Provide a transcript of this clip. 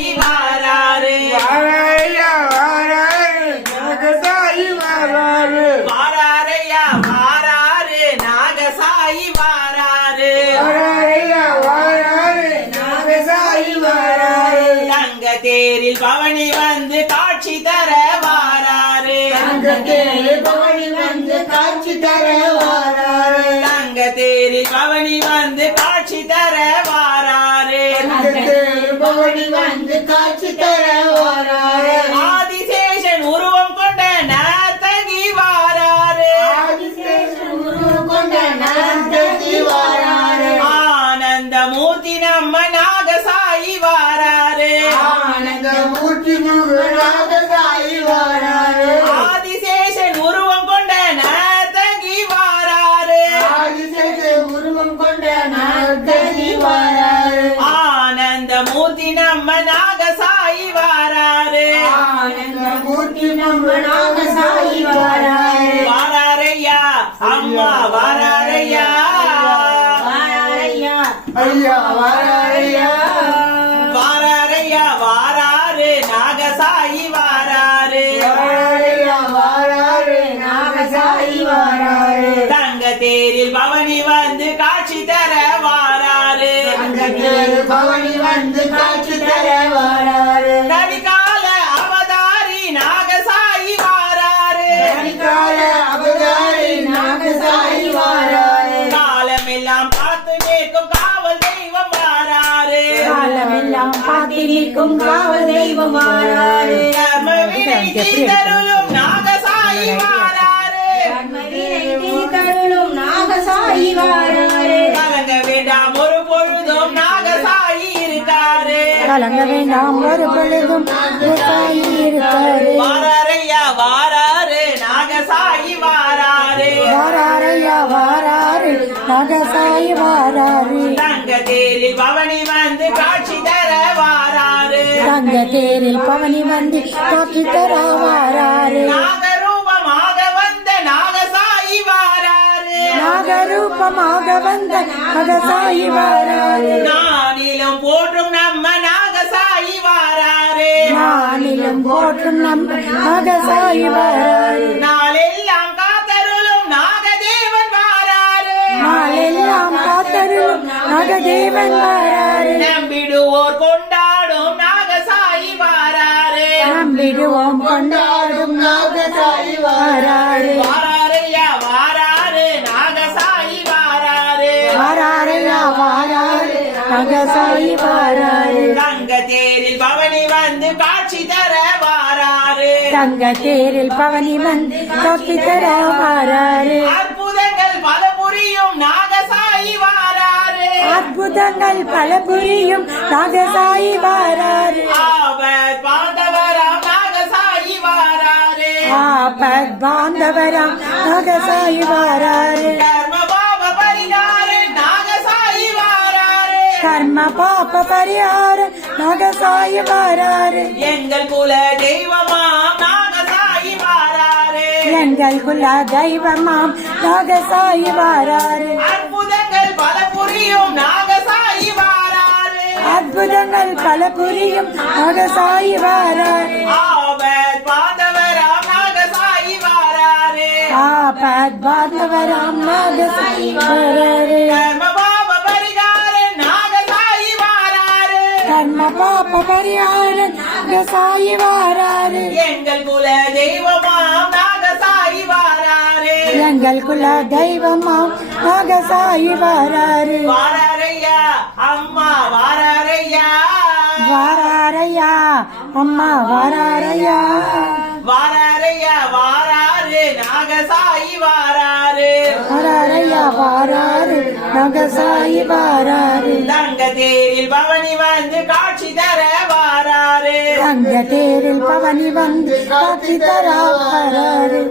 நாகசாயி வாராரு வாராரையா வாராரு நாகசாயி வாராரு வாராரையா வாராரு நாகசாயி வாராரு வாராரையா வாராரு நாகசாயி வாராரு தங்க தேரில் பவனி வந்து காட்சி தர வாராரு தங்க தேரில் பவனி வந்து காட்சி தர வாராரு தங்க தேரில் பவனி வந்து காட்சி தர வாராரு தங்க தேரில் பவனி வந்து காட்சி தர வாராரு ஆதிசேஷன் உருவம் கொண்ட நர்த்தகி வாராரு ஆதிசேஷன் உருவம் கொண்ட நர்த்தகி வாராரு ஆனந்த மூர்த்தி நம்ம நாகசாயி வாராரு ஆனந்த மூர்த்தி நாகசாயி வாராரு ஆதிசேஷன் உருவம் கொண்ட நர்த்தகி வாராரு ஆதிசேஷன் உருவம் கொண்ட நர்த்தகி வாராரு ஆனந்த மூர்த்தி நம்ம நாகசாயி வாராரு ஆனந்த மூர்த்தி நம்ம நாகசாயி வாராரு வாராரையா அம்மா வாராரையா வாராரையா ஐயா வாராரையா வாராரையா வாராரு நாகசாயி வாராரு வாராரையா வாராரு நாகசாயி வாராரு தங்க தேரில் பவனி வந்து காட்சி தர வாராரு தங்க தேரில் பவனி வந்து காட்சி தர வாராரு கலிகால அவதாரி நாகசாயி வாராரு கலிகால அவதாரி நாகசாயி வாராரு காலமெல்லாம் பார்த்து நிற்கும் காவல் தெய்வம் வாராரு காலமெல்லாம் காத்து நிற்கும் காவல் தெய்வம் வாராரு கர்ம வினை தீர்த்தருளும் நாகசாயி வாராரு கருளும் நாகசாயி வாராரு கலங்க வேண்டாம் ஒரு பொழுதும் நாகசாயி இருக்காரு கலங்க வேண்டாம் ஒரு பொழுதும் நாகசாயி இருக்காரு வாராரையா வாராரு நாகசாயி வாராரு வாராரையா வாராரு நாகசாயி வாராரு தங்க தேரில் பவனி வந்து காட்சி தர வாராரு தங்க தேரில் பவனி வந்து காட்சி தர வாராரு நாகரூபமாக வந்த நாகசாயி வாராரு நாகரூபமாக வந்த நாகசாயி வாராரு நானிலும் போற்றும் நம்ம நாகசாயி வாராரு நானிலும் போற்றும் நம்ம நாகசாயி வாராரு நாளெல்லாம் காத்தருளும் நாகதேவன் வாராரு நாளெல்லாம் காத்தருளும் நாகதேவன் வாராரு நம்பிடுவோர் கொண்டாடும் நாகசாயி வாராரு நம்பிடுவோம் கொண்டாடும் நாகசாயி வாராரு வாராரையா வாராரு நாகசாயி வாராரு வாராரையா வாராரு நாகசாயி வாராரு தங்க தேரில் பவனி வந்து காட்சி தர வாராரு தங்க தேரில் பவனி வந்து காட்சி தர வாராரு அற்புதங்கள் பல புரியும் நாகசாயி வாராரு அற்புதங்கள் பல புரியும் நாகசாயி வாராரு ஆபத் பாண்டவராம் நாகசாயி வாராரு ஆபத் பாந்தவராம் நாகசாயி வாராரு கர்ம பாப பரிகாரன் நாகசாயி வாராரு கர்ம பாப பரிகார நாகசாயி வாராரு எங்கள் குல தெய்வமாம் நாகசாயி வாராரு எங்கள் குல தெய்வமாம் நாகசாயி வாராரு அற்புதங்கள் பல புரியும் நாகசாயி வாராரு அற்புதங்கள் பல புரியும் நாகசாயி வாராரு ஆபத் பாண்டவராம் நாகசாயி வாராரு ஆபத் பாந்தவராம் நாகசாயி வாராரு கர்ம பாப பரிகாரன் நாகசாயி வாராரு கர்ம பாப பரிகார நாகசாயி வாராரு எங்கள் குல தெய்வமாம் நாகசாயி வாராரு எங்கள் குல தெய்வமாம் நாகசாயி வாராரு வாராரையா அம்மா வாராரையா வாராரையா அம்மா வாராரையா வாராரையா வாராரு நாகசாயி வாராரு வாராரையா வாராரு நாகசாயி வாராரு தங்க தேரில் பவனி வந்து காட்சி தர வாராரு தங்க தேரில் பவனி வந்து காட்சி தர வாராரு